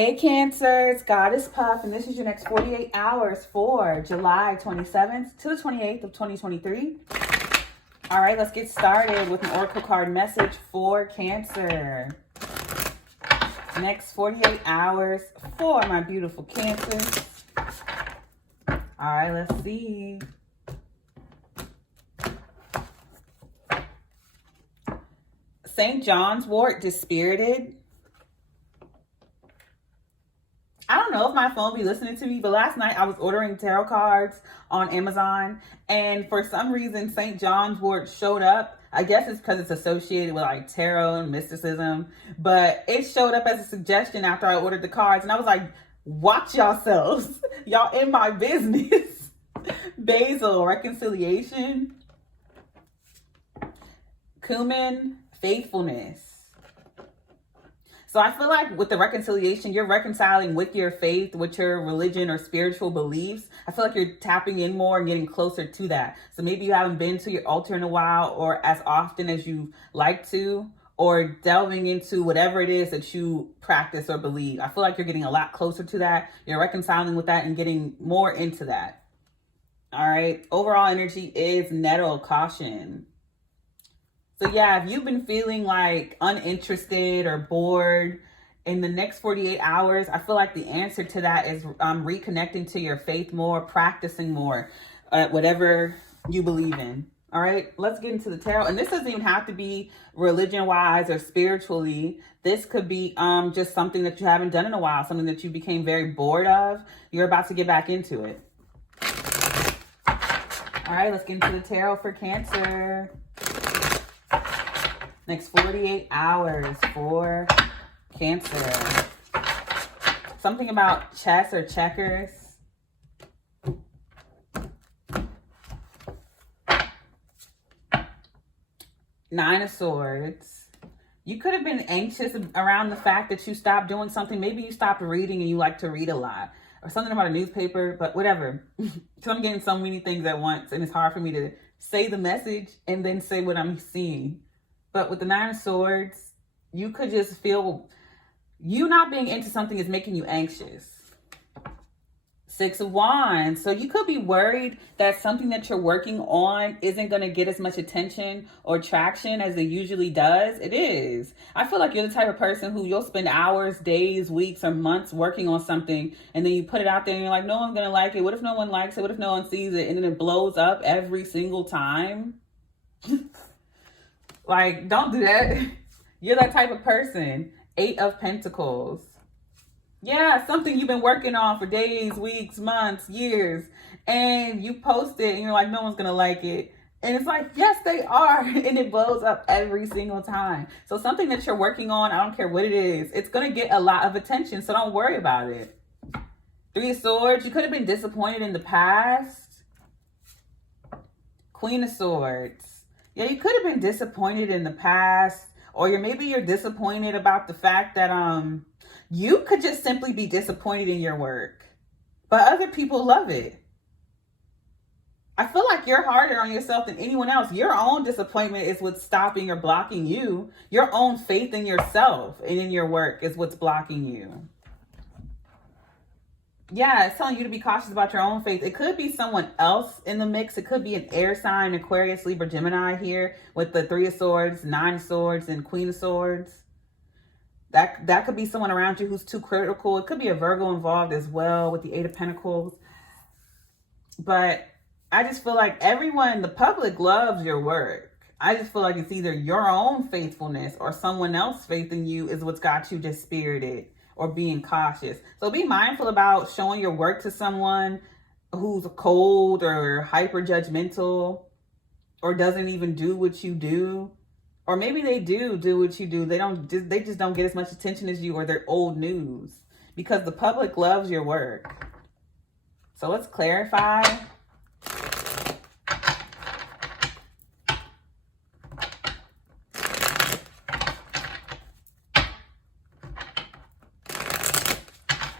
Hey Cancer, it's Goddess Puff, and this is your next 48 hours for July 27th to the 28th of 2023. All right, let's get started with an oracle card message for Cancer. Next 48 hours for my beautiful Cancers. All right, let's see. St. John's wort, dispirited. I don't know if my phone be listening to me, but last night I was ordering tarot cards on Amazon, and for some reason St. John's wort showed up. I guess it's because it's associated with like tarot and mysticism, but it showed up as a suggestion after I ordered the cards, and I was like, watch yourselves. Y'all in my business. Basil, reconciliation. Cumin, faithfulness. So I feel like with the reconciliation, you're reconciling with your faith, with your religion or spiritual beliefs. I feel like you're tapping in more and getting closer to that. So maybe you haven't been to your altar in a while or as often as you like to, or delving into whatever it is that you practice or believe. I feel like you're getting a lot closer to that. You're reconciling with that and getting more into that. All right. Overall energy is nettle, caution. So yeah, if you've been feeling like uninterested or bored in the next 48 hours, I feel like the answer to that is reconnecting to your faith more, practicing more, whatever you believe in. All right, let's get into the tarot. And this doesn't even have to be religion-wise or spiritually. This could be just something that you haven't done in a while, something that you became very bored of. You're about to get back into it. All right, let's get into the tarot for Cancer. Next 48 hours for Cancer. Something about chess or checkers. Nine of Swords. You could have been anxious around the fact that you stopped doing something. Maybe you stopped reading and you like to read a lot. Or something about a newspaper, but whatever. So I'm getting so many things at once, and it's hard for me to say the message and then say what I'm seeing. But with the Nine of Swords, you could just feel you not being into something is making you anxious. Six of Wands. So you could be worried that something that you're working on isn't going to get as much attention or traction as it usually does. It is. I feel like you're the type of person who you'll spend hours, days, weeks, or months working on something, and then you put it out there and you're like, no one's going to like it. What if no one likes it? What if no one sees it? And then it blows up every single time. Like, don't do that. You're that type of person. Eight of Pentacles. Yeah, something you've been working on for days, weeks, months, years. And you post it and you're like, no one's going to like it. And it's like, yes, they are. And it blows up every single time. So something that you're working on, I don't care what it is, it's going to get a lot of attention. So don't worry about it. Three of Swords. You could have been disappointed in the past. Queen of Swords. Yeah, you could have been disappointed in the past, or maybe you're disappointed about the fact that you could just simply be disappointed in your work, but other people love it. I feel like you're harder on yourself than anyone else. Your own disappointment is what's stopping or blocking you. Your own faith in yourself and in your work is what's blocking you. Yeah, it's telling you to be cautious about your own faith. It could be someone else in the mix. It could be an air sign, Aquarius, Libra, Gemini here with the Three of Swords, Nine of Swords, and Queen of Swords. That could be someone around you who's too critical. It could be a Virgo involved as well with the Eight of Pentacles. But I just feel like everyone, the public loves your work. I just feel like it's either your own faithfulness or someone else's faith in you is what's got you dispirited or being cautious. So be mindful about showing your work to someone who's cold or hyper judgmental or doesn't even do what you do. Or maybe they do what you do. They just don't get as much attention as you, or they're old news, because the public loves your work. So let's clarify.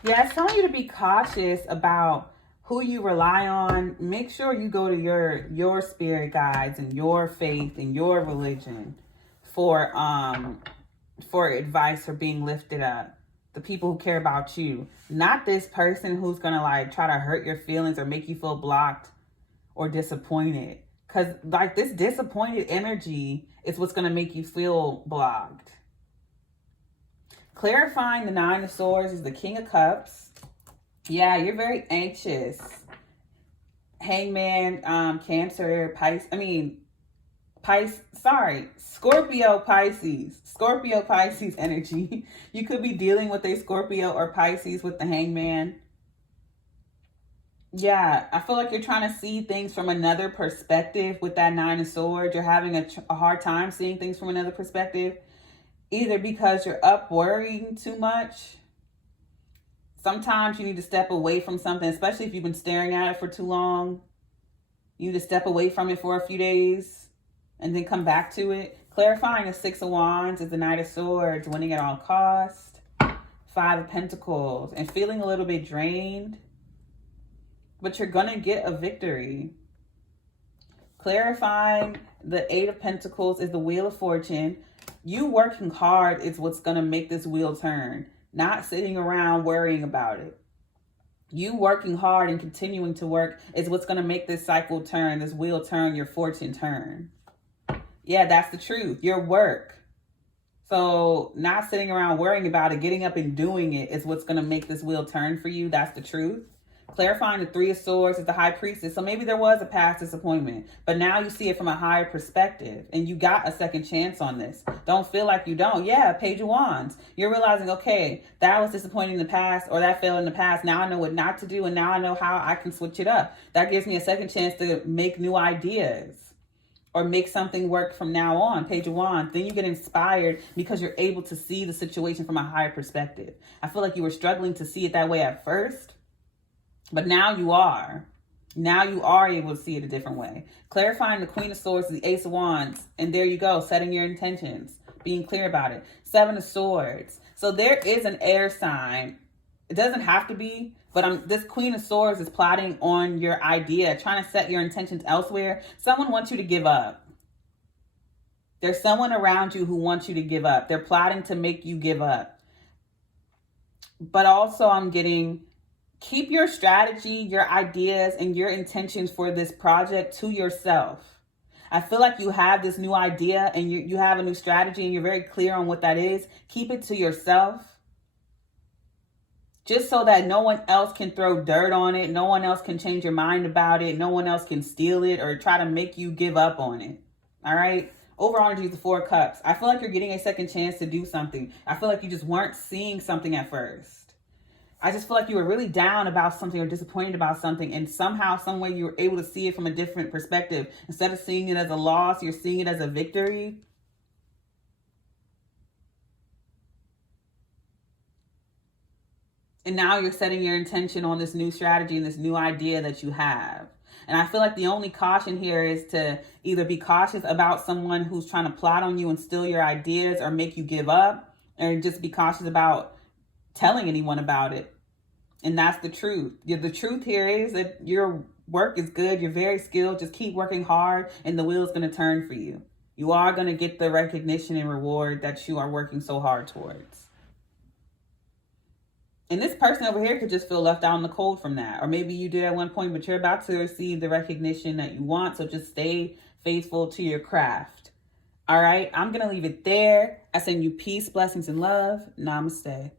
Yeah, it's telling you to be cautious about who you rely on. Make sure you go to your spirit guides and your faith and your religion for advice or being lifted up. The people who care about you. Not this person who's going to like try to hurt your feelings or make you feel blocked or disappointed. Because like this disappointed energy is what's going to make you feel blocked. Clarifying the Nine of Swords is the King of Cups. Yeah, you're very anxious. Hangman, Cancer, Scorpio, Pisces. Scorpio, Pisces energy. You could be dealing with a Scorpio or Pisces with the Hangman. Yeah, I feel like you're trying to see things from another perspective with that Nine of Swords. You're having a hard time seeing things from another perspective. Either because you're up worrying too much. Sometimes you need to step away from something, especially if you've been staring at it for too long. You need to step away from it for a few days and then come back to it. Clarifying the Six of Wands is the Knight of Swords, winning at all cost. Five of Pentacles, and feeling a little bit drained. But you're going to get a victory. Clarifying the Eight of Pentacles is the Wheel of Fortune. You working hard is what's going to make this wheel turn. Not sitting around worrying about it. You working hard and continuing to work is what's going to make this cycle turn, this wheel turn, your fortune turn. Yeah, that's the truth. Your work. So not sitting around worrying about it, getting up and doing it is what's going to make this wheel turn for you. That's the truth. Clarifying the Three of Swords is the High Priestess. So maybe there was a past disappointment, but now you see it from a higher perspective and you got a second chance on this. Don't feel like you don't. Yeah, Page of Wands. You're realizing, okay, that was disappointing in the past or that failed in the past. Now I know what not to do and now I know how I can switch it up. That gives me a second chance to make new ideas or make something work from now on. Page of Wands. Then you get inspired because you're able to see the situation from a higher perspective. I feel like you were struggling to see it that way at first. But now you are. Now you are able to see it a different way. Clarifying the Queen of Swords, the Ace of Wands. And there you go, setting your intentions. Being clear about it. Seven of Swords. So there is an air sign. It doesn't have to be, but this Queen of Swords is plotting on your idea, trying to set your intentions elsewhere. Someone wants you to give up. There's someone around you who wants you to give up. They're plotting to make you give up. But also I'm getting... keep your strategy, your ideas, and your intentions for this project to yourself. I feel like you have this new idea and you have a new strategy and you're very clear on what that is. Keep it to yourself. Just so that no one else can throw dirt on it. No one else can change your mind about it. No one else can steal it or try to make you give up on it. All right? Overall energy is the Four of Cups. I feel like you're getting a second chance to do something. I feel like you just weren't seeing something at first. I just feel like you were really down about something or disappointed about something. And somehow, some way you were able to see it from a different perspective. Instead of seeing it as a loss, you're seeing it as a victory. And now you're setting your intention on this new strategy and this new idea that you have. And I feel like the only caution here is to either be cautious about someone who's trying to plot on you and steal your ideas or make you give up. Or just be cautious about telling anyone about it. And that's the truth. The truth here is that your work is good. You're very skilled. Just keep working hard and the wheel is going to turn for you. You are going to get the recognition and reward that you are working so hard towards. And this person over here could just feel left out in the cold from that. Or maybe you did at one point, but you're about to receive the recognition that you want. So just stay faithful to your craft. All right. I'm going to leave it there. I send you peace, blessings, and love. Namaste.